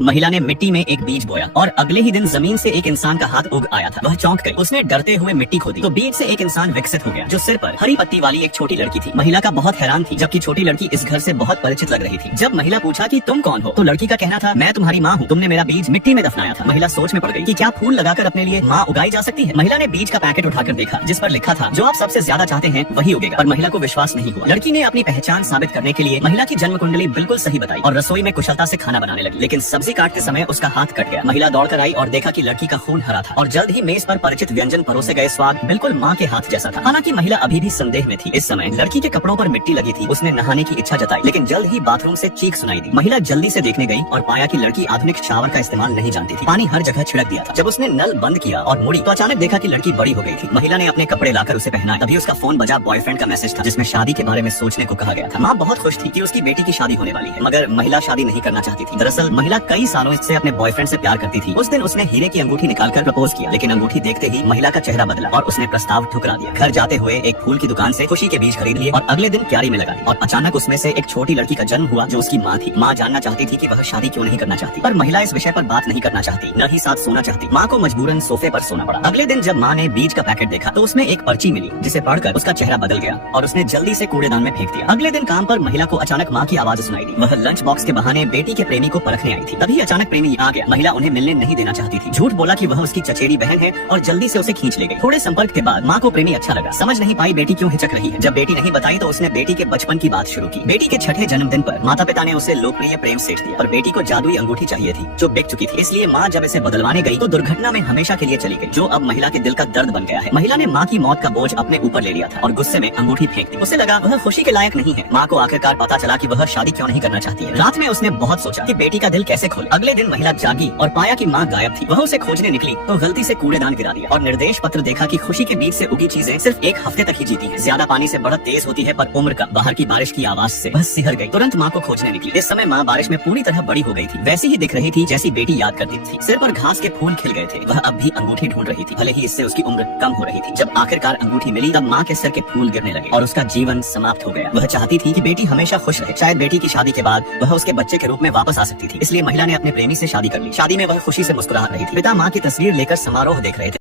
महिला ने मिट्टी में एक बीज बोया और अगले ही दिन जमीन से एक इंसान का हाथ उग आया था। वह चौंक गई। उसने डरते हुए मिट्टी खोदी तो बीज से एक इंसान विकसित हो गया जो सिर पर हरी पत्ती वाली एक छोटी लड़की थी। महिला का बहुत हैरान थी जबकि छोटी लड़की इस घर से बहुत परिचित लग रही थी। जब महिला पूछा कि तुम कौन हो तो लड़की का कहना था मैं तुम्हारी माँ हूँ, तुमने मेरा बीज मिट्टी में दफनाया था। महिला सोच में पड़ गई कि क्या फूल लगाकर अपने लिए माँ उगाई जा सकती है। महिला ने बीज का पैकेट उठाकर देखा जिस पर लिखा था जो आप सबसे ज्यादा चाहते हैं वही उगेगा, पर महिला को विश्वास नहीं हुआ। लड़की ने अपनी पहचान साबित करने के लिए महिला की जन्म कुंडली बिल्कुल सही बताई और रसोई में कुशलता से खाना बनाने लगी। लेकिन सब्जी काटते समय उसका हाथ कट गया। महिला दौड़कर आई और देखा कि लड़की का खून हरा था और जल्द ही मेज पर परिचित व्यंजन परोसे गए स्वाद बिल्कुल माँ के हाथ जैसा था। हालांकि महिला अभी भी संदेह में थी। इस समय लड़की के कपड़ों पर मिट्टी लगी थी। उसने नहाने की इच्छा जताई लेकिन जल्द ही बाथरूम से चीख सुनाई दी। महिला जल्दी से देखने गई और पाया कि लड़की आधुनिक शावर का इस्तेमाल नहीं जानती थी। पानी हर जगह छिड़क दिया था। जब उसने नल बंद किया और मुड़ी तो अचानक देखा कि लड़की बड़ी हो गई थी। महिला ने अपने कपड़े लाकर उसे पहनाए। तभी उसका फोन बजा। बॉयफ्रेंड का मैसेज था जिसमें शादी के बारे में सोचने को कहा गया था। माँ बहुत खुश थी कि उसकी बेटी की शादी होने वाली है, मगर महिला शादी नहीं करना चाहती थी। दरअसल महिला कई सालों से अपने बॉयफ्रेंड से प्यार करती थी। उस दिन उसने हीरे की अंगूठी निकालकर प्रपोज किया, लेकिन अंगूठी देखते ही महिला का चेहरा बदला और उसने प्रस्ताव ठुकरा दिया। घर जाते हुए एक फूल की दुकान से खुशी के बीज खरीद लिए और अगले दिन क्यारी में लगा दिए। और अचानक उसमें से एक छोटी लड़की का जन्म हुआ जो उसकी माँ थी। माँ जानना चाहती थी कि वह शादी क्यों नहीं करना चाहती, पर महिला इस विषय पर बात नहीं करना चाहती, न ही साथ सोना चाहती। माँ को मजबूरन सोफे पर सोना पड़ा। अगले दिन जब माँ ने बीज का पैकेट देखा तो उसमें एक पर्ची मिली जिसे पढ़कर उसका चेहरा बदल गया और उसने जल्दी से कूड़ेदान में फेंक दिया। अगले दिन काम पर महिला को अचानक माँ की आवाज सुनाई दी। वह लंच बॉक्स के बहाने बेटी के प्रेमी को परखने आई थी। तभी अचानक प्रेमी आ गया। महिला उन्हें मिलने नहीं देना चाहती थी। झूठ बोला कि वह उसकी चचेरी बहन है और जल्दी से उसे खींच ले गई। थोड़े संपर्क के बाद माँ को प्रेमी अच्छा लगा। समझ नहीं पाई बेटी क्यों हिचक रही है। जब बेटी नहीं बताई तो उसने बेटी के बचपन की बात शुरू की। बेटी के छठे जन्मदिन पर माता पिता ने उसे लोकप्रिय प्रेम सेट दिया और बेटी को जादुई अंगूठी चाहिए थी जो बिक चुकी थी। इसलिए माँ जब इसे बदलवाने गई तो दुर्घटना में हमेशा के लिए चली गई, जो अब महिला के दिल का दर्द बन गया है। महिला ने माँ की मौत का बोझ अपने ऊपर ले लिया था और गुस्से में अंगूठी फेंक दी। उसे लगा वह खुशी के लायक नहीं है। माँ को आखिरकार पता चला कि वह शादी क्यों नहीं करना चाहती है। रात में उसने बहुत सोचा कि बेटी का दिल कैसे खोले। अगले दिन महिला जागी और पाया कि माँ गायब थी। वह उसे खोजने निकली तो गलती से कूड़ेदान गिरा दिया और निर्देश पत्र देखा कि खुशी के बीच से उगी चीजें सिर्फ एक हफ्ते तक ही जीती हैं। ज्यादा पानी से बढ़त तेज होती है पर उम्र कम। बाहर की बारिश की आवाज से वह सिहर गई। तुरंत माँ को खोजने निकली। इस समय माँ बारिश में पूरी तरह बड़ी हो गई थी। वैसी ही दिख रही थी जैसी बेटी याद करती थी। सिर पर घास के फूल खिल गए थे। वह अब भी अंगूठी ढूंढ रही थी, भले ही इससे उसकी उम्र कम हो रही थी। जब आखिरकार अंगूठी मिली तब माँ के सिर के फूल गिरने लगे और उसका जीवन समाप्त हो गया। वह चाहती थी कि बेटी हमेशा खुश रहे। शायद बेटी की शादी के बाद वह उसके बच्चे के रूप में वापस आ सकती थी। इसलिए महिला ने अपने प्रेमी से शादी कर ली। शादी में वह खुशी से मुस्कुरा रही थी। पिता माँ की तस्वीर लेकर समारोह देख रहे थे।